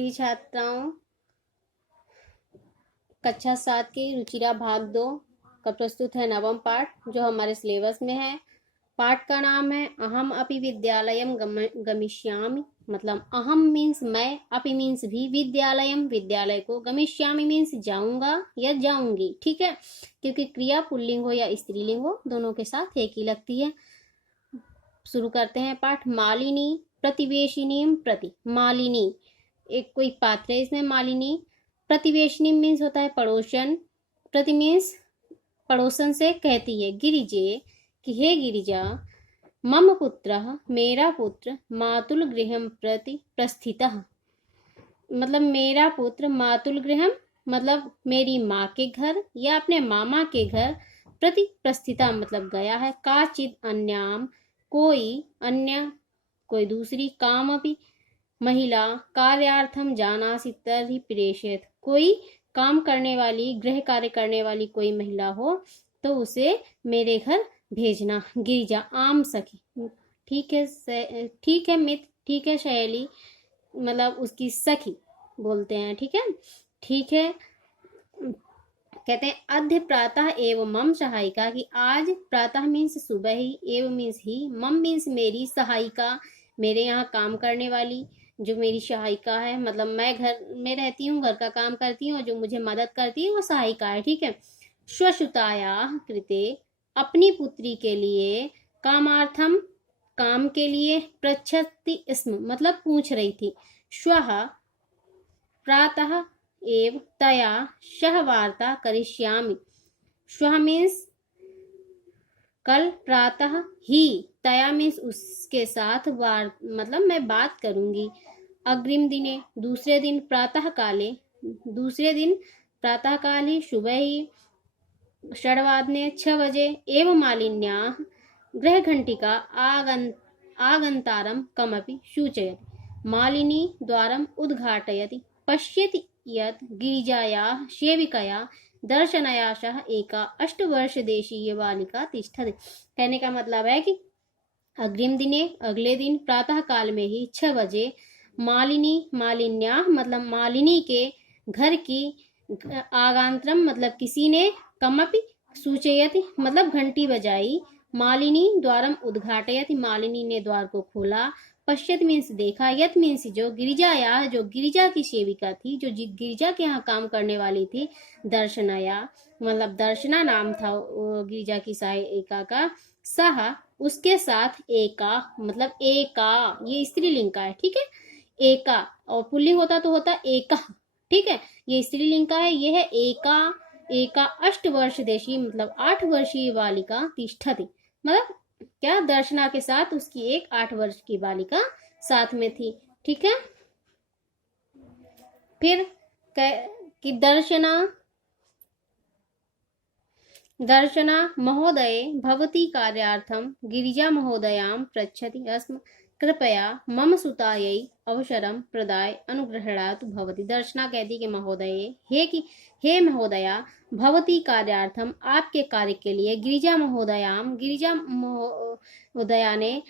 प्रिय छात्राओं, कक्षा 7 की रुचिरा भाग 2 का प्रस्तुत है नवम पाठ, जो हमारे सिलेबस में है। पाठ का नाम है अहम अपि विद्यालयम गमिष्यामि। मतलब अहम मीन्स मैं, अपि मीन्स भी, विद्यालयम विद्यालय को, गमिष्यामि मीन्स जाऊंगा या जाऊंगी। ठीक है, क्योंकि क्रिया पुल्लिंग हो या स्त्रीलिंग हो, दोनों के साथ एक ही लगती है। शुरू करते हैं पाठ। मालिनी प्रतिवेशिनी प्रति। मालिनी एक कोई पात्र है इसमें। मालिनी प्रतिवेशनी मीन्स होता है पड़ोसन। प्रति मीन्स पड़ोसन से कहती है। गिरिजे कि हे गिरिजा, मम पुत्रः मेरा पुत्र, मातुल गृहम प्रति प्रस्थितः। मतलब मेरा पुत्र मातुल गृहम मतलब मेरी माँ के घर या अपने मामा के घर, प्रति प्रस्थिता मतलब गया है। काचित अन्याम कोई अन्य, कोई दूसरी, काम अपि महिला कार्यार्थम जानासि तर्हि प्रेषयेत्। कोई काम करने वाली, गृह कार्य करने वाली कोई महिला हो तो उसे मेरे घर भेजना। गिरिजा आम सखी, ठीक है, ठीक है मित्र, ठीक है सहेली, मतलब उसकी सखी बोलते हैं। ठीक है, ठीक है। कहते हैं अद्य प्रातः एवं मम सहायिका, कि आज प्रातः मीन्स सुबह ही, एवं मीन्स ही, मम मीन्स मेरी, सहायिका मेरे यहाँ काम करने वाली, जो मेरी सहायिका है। मतलब मैं घर में रहती हूँ, घर का काम करती हूँ, जो मुझे मदद करती है वो सहायिका है। ठीक है। स्वसुताया कृते अपनी पुत्री के लिए, कामार्थम काम के लिए, पृच्छति स्म मतलब पूछ रही थी। श्वः प्रातः एव तया सह वार्ता करिष्यामि। श्वः मीन्स कल, प्रातः ही, तया मीन्स उसके साथ, मतलब मैं बात करूंगी। अग्रिम दिने दूसरे दिन, प्रातः काले दूसरे दिन, प्रातः काल ही, सुबह ही, षड्वादने 6 बजे, एवं मालिन्या गृह घंटिका आगंतारम कमपि सूचयति। मालिनी द्वारम उद्घाटयति। पश्यति यत् गिरिजायाः सेविकया दर्शनया सह एका 8 वर्ष देशीय बालिका तिष्ठति। कहने का मतलब है कि अग्रिम दिने अगले दिन, प्रातः काल में ही 6 बजे, मालिन्या मतलब मालिनी के घर की, आगांतरम मतलब किसी ने, कमपि सूचयति मतलब घंटी बजाई, मालिनी द्वारम उद्घाटयति मालिनी ने द्वार को खोला, पश्यत मीन्स देखा, यत मीन्स जो, गिरिजाया जो गिरिजा की सेविका थी, जो गिरिजा के यहाँ काम करने वाली थी, दर्शनाया मतलब दर्शना नाम था गिरिजा की सहायिका का, सह उसके साथ, एका मतलब एका, ये स्त्रीलिंग का है। ठीक है, एका, और पुल्लिंग होता तो होता एका। ठीक है, ये स्त्रीलिंग का है, ये है एका। एका 8 वर्ष देशी मतलब 8 वर्षीय बालिका तिष्ठति मतलब क्या, दर्शना के साथ उसकी एक 8 वर्ष की बालिका साथ में थी। ठीक है, फिर कि दर्शना महोदये भवती कार्यार्थम गिरिजा महोदयां पृच्छति अस्म, कृपया मम सुतायै अवसरम प्रदाय अनुग्रहणातु भवती। दर्शना कहती कि महोदये, हे महोदया, भवती कार्यार्थम आपके कार्य के लिए, गिरिजा महोदया ने,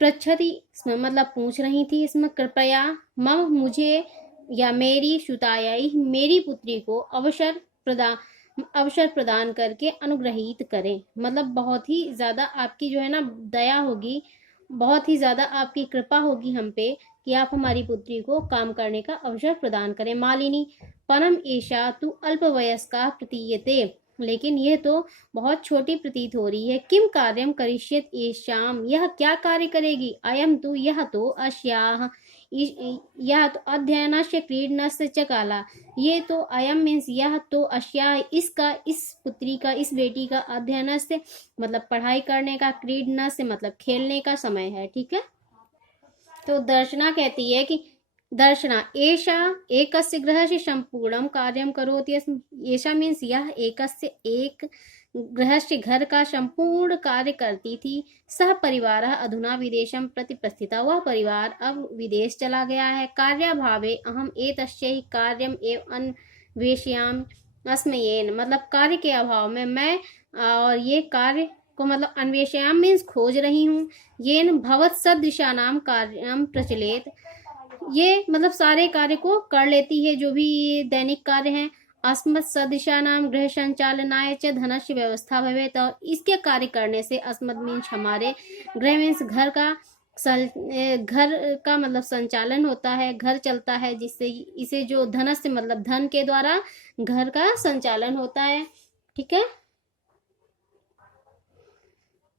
पृच्छति मतलब पूछ रही थी, इसमें कृपया, मम मुझे, या मेरी, सुतायै मेरी पुत्री को, अवसर प्रदान करके अनुग्रहित करें। मतलब बहुत ही ज्यादा आपकी जो है ना दया होगी, बहुत ही ज्यादा आपकी कृपा होगी हम पे, कि आप हमारी पुत्री को काम करने का अवसर प्रदान करें। मालिनी परम एषा तु अल्पवयस्का प्रतीयते, लेकिन यह तो बहुत छोटी प्रतीत हो रही है। किम कार्यम करिष्यत एषाम, यह क्या कार्य करेगी। अयम तो, यह तो, अस्याह यह तो, अध्ययनस्य क्रीडनस्य च काला, ये तो, अयम मीन्स यह तो, अस्याह इसका, इस पुत्री का, इस बेटी का, अध्ययनस्य मतलब पढ़ाई करने का, क्रीडनस्य मतलब खेलने का समय है। ठीक है, तो दर्शना कहती है कि दर्शना एषा एकस्य गृहस्य संपूर्णं कार्यं करोति अस्मि। एषा मीन्स यह, एकस्य एक, गृहस्य घर का संपूर्ण कार्य करती थी। सह परिवार अधुना विदेशम प्रति प्रस्थिता, वह परिवार अब विदेश चला गया है। कार्याभावे अहम एतस्य ही कार्यम एव अन्वेषयामि अस्मयेन, मतलब कार्य के अभाव में मैं और ये कार्य को, मतलब अन्वेषयाम मीन्स खोज रही हूँ, येन भवत सदृशानाम कार्यम प्रचलित, ये मतलब सारे कार्य को कर लेती है, जो भी दैनिक कार्य हैं। अस्मत् सदृशानां गृह संचालनाय च धनस्य व्यवस्था भवेत्। और इसके कार्य करने से, अस्मत् मीन्स हमारे, गृह मीन्स घर का मतलब संचालन होता है, घर चलता है, जिससे इसे जो धनस्य मतलब धन के द्वारा घर का संचालन होता है। ठीक है।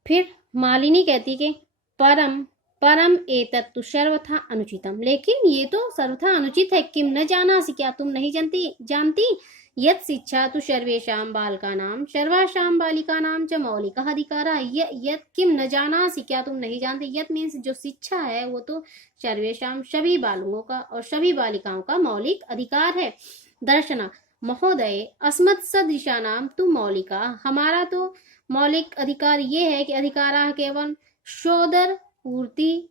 फिर मालिनी कहती कि परम परम एतत्तु सर्वथा अनुचितम, लेकिन ये तो सर्वथा अनुचित है। किम न जानासि, क्या तुम नहीं जानती यत् शिक्षा तो सर्वेषां बालकानां सर्वासां बालिकानां च मौलिकः अधिकारः। यत् किम न जानासि, क्या तुम नहीं जानते। यत् मीन्स जो शिक्षा है वो तो सर्वेषां सभी बालकों का और सभी बालिकाओं का मौलिक अधिकार है। दर्शना महोदय अस्मत् सदृशानां तु मौलिका, हमारा तो मौलिक अधिकार ये है कि अधिकारा केवल शोदर पूर्ति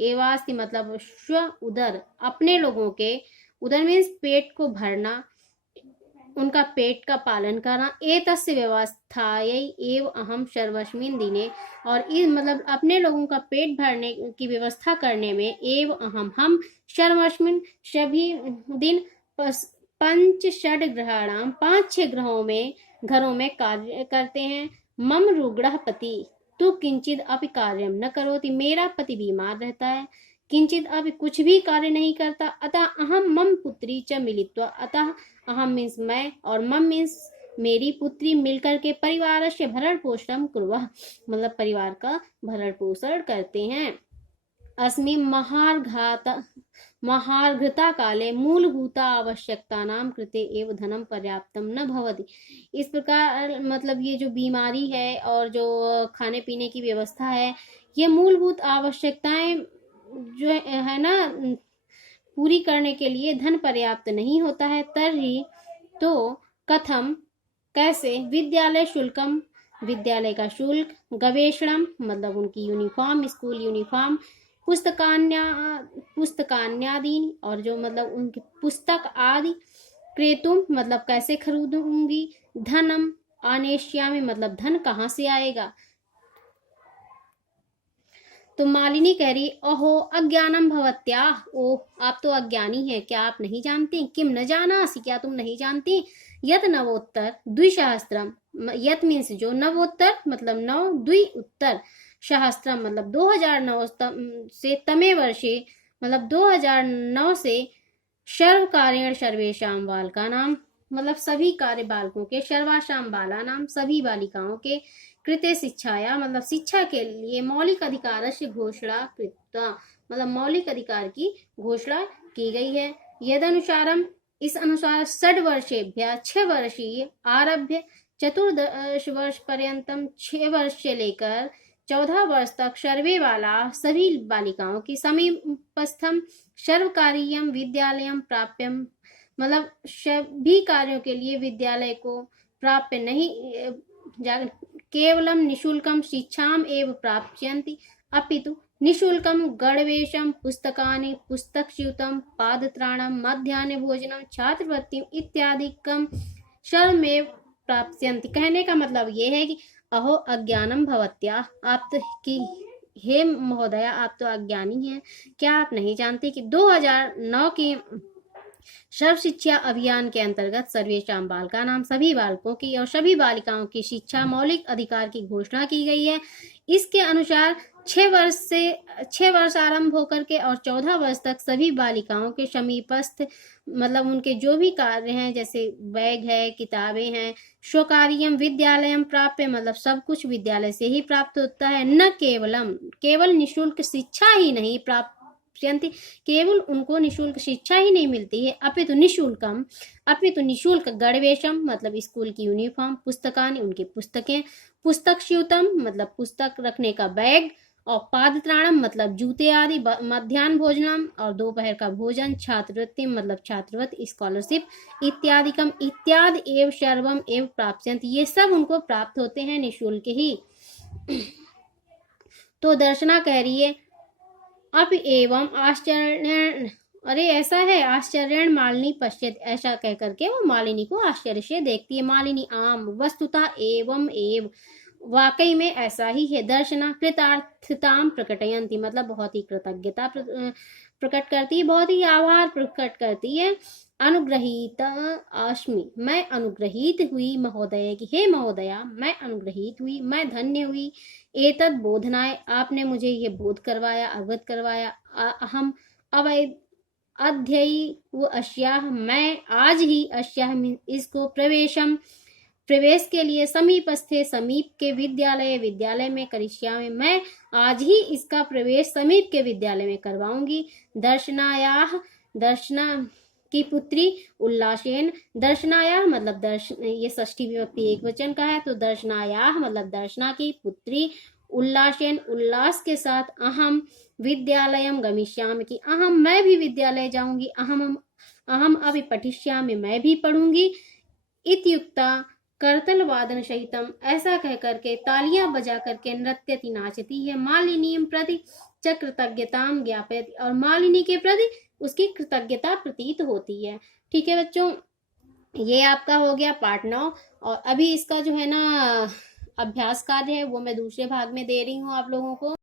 एवास्ति, मतलब स्व उदर, अपने लोगों के, उदर मीन्स पेट को भरना, उनका पेट का पालन करना। एतस्य व्यवस्थायै एव अहम सर्वस्मिन् दिने, और इस मतलब अपने लोगों का पेट भरने की व्यवस्था करने में, एव अहम हम, सर्वस्मिन् सभी दिन, पंच षड ग्रहाणाम 5-6 घरों में कार्य करते हैं। मम रुग्णः पति तू किंचित अपि कार्यम न करोति, मेरा पति बीमार रहता है, किंचित अपि कुछ भी कार्य नहीं करता। अतः अहम मम पुत्री च मिलित्वा, अतः अहम मीन्स मैं और मम मीन्स मेरी पुत्री मिलकर के परिवार से भरण पोषण कुर्वः, मतलब परिवार का भरण पोषण करते हैं। अस्मि महार्घता काले मूलभूता आवश्यकतानां कृते एव धनम पर्याप्तम न भवति। इस प्रकार मतलब ये जो बीमारी है और जो खाने पीने की व्यवस्था है, ये मूलभूत आवश्यकताएं जो है ना पूरी करने के लिए धन पर्याप्त नहीं होता है। तर्हि तो कथम, कैसे, विद्यालय शुल्कम, विद्यालय का शुल्क, गवेषणम मतलब उनकी यूनिफॉर्म, स्कूल यूनिफॉर्म, पुस्तकान्यादीन और जो मतलब उनकी पुस्तक आदि, क्रेतुम मतलब कैसे खरीदूंगी, धनम आनेष्यामि मतलब धन कहाँ से आएगा। तो मालिनी कह रही, ओहो अज्ञानम भवत्याः, ओह आप तो अज्ञानी है, क्या आप नहीं जानती। किम न जानासि, क्या तुम नहीं जानती। यत नवोत्तर द्विसहस्त्रम, यत मीन्स जो, नवोत्तर मतलब 9, द्वि उत्तर, सहस्त्रम मतलब 2009 से, तमे वर्षे मतलब 2009 से, सर्वकारेण सर्वेषां बालकानां मतलब सभी कार्य बालकों के, सर्वासां बालानां सभी बालिकाओं के, कृते शिक्षाया मतलब शिक्षा के लिए, मौलिक अधिकार से घोषणा कृता मतलब मौलिक अधिकार की घोषणा की गई है। यदनुसारम इस अनुसार 6 वर्षेभ्यः 6 वर्षीय आरभ्य 14 वर्ष पर्यंतम 6 वर्ष से लेकर 14 वर्ष तक सर्वे वाला सभी बालिकाओं की समीपस्थम सर्वकारीयम विद्यालयम प्राप्यम मतलब सभी कार्यों के लिए विद्यालय को प्राप्य नहीं, केवलम निशुल्कम शिक्षाम एव प्राप्यन्ति, अपितु निशुल्कम गणवेशम, पुस्तकानि, पुस्तकस्यूतं, पादत्राणं, मध्याह्न भोजनम, छात्रवृत्तिम इत्यादिकम सर्वमेव प्राप्स्यन्ति। कहने का मतलब ये है कि अहो अज्ञानम भवत्या, आप तो कि हे महोदया आप तो अज्ञानी हैं, क्या आप नहीं जानते कि 2009 की सर्व शिक्षा अभियान के अंतर्गत सर्वेषां बालकानां सभी बालकों की और सभी बालिकाओं की शिक्षा मौलिक अधिकार की घोषणा की गई है। इसके अनुसार 6 वर्ष आरंभ होकर के और 14 वर्ष तक सभी बालिकाओं के समीपस्थ मतलब उनके जो भी कार्य हैं, जैसे बैग है, किताबें हैं, स्वकार्यम विद्यालयम प्राप्य मतलब सब कुछ विद्यालय से ही प्राप्त होता है। न केवल निःशुल्क शिक्षा ही नहीं प्राप्त, केवल उनको निशुल्क शिक्षा ही नहीं मिलती है, अपितु निशुल्क गणवेशम मतलब स्कूल की यूनिफॉर्म, पुस्तकानि उनकी पुस्तकें, पुस्तकस्यूतम मतलब पुस्तक रखने का बैग, और पादत्राणम मतलब जूते आदि, मध्याह्न भोजनम और दोपहर का भोजन, छात्रवृत्ति मतलब छात्रवृत्ति स्कॉलरशिप, इत्यादिकम इत्यादि एव सर्वम एव प्राप्स्यन्ति, ये सब उनको प्राप्त होते हैं निशुल्क ही। तो दर्शना कह रही है अब एवं आश्चर्य, अरे ऐसा है, आश्चर्य मालिनी पश्चित, ऐसा कह करके वो मालिनी को आश्चर्य से देखती है। मालिनी आम वस्तुतः एवं एव, वाकई में ऐसा ही है। दर्शना कृतार्थताम प्रकटयंती मतलब बहुत ही कृतज्ञता प्रकट करती है, बहुत ही आभार प्रकट करती है। अनुग्रहीत आश्मी, मैं अनुग्रहित हुई महोदय की, हे महोदया मैं अनुग्रहित हुई, मैं धन्य हुई। एतद बोधनाय, आपने मुझे ये बोध करवाया, अवगत करवाया। अहम अवैध अध्ययी वो अश्याह, मैं आज ही, अश्याह इसको, प्रवेश के लिए, समीपस्थे समीप के, विद्यालय में, करिष्यामि मैं आज ही इसका प्रवेश समीप के विद्यालय में करवाऊंगी। दर्शनायाह, दर्शना की पुत्री, उल्लासेन, दर्शनाया मतलब ये षष्ठी विभक्ति एक वचन का है, तो दर्शनाया मतलब दर्शना की पुत्री, उल्लासेन उल्लास के साथ, अहम विद्यालयम गमिष्यामि की, अहम मैं भी विद्यालय जाऊंगी, अहम अभी पठिष्यामि मैं भी पढ़ूंगी। इत्युक्ता करतल वादन सहितम, ऐसा कह करके तालियां बजा करके नृत्यति नाचती है। मालिनीम प्रति च कृतज्ञताम ज्ञापयति, और मालिनी के प्रति उसकी कृतज्ञता प्रतीत होती है। ठीक है बच्चों, ये आपका हो गया पार्ट 9। और अभी इसका जो है ना अभ्यास कार्य है वो मैं दूसरे भाग में दे रही हूँ आप लोगों को।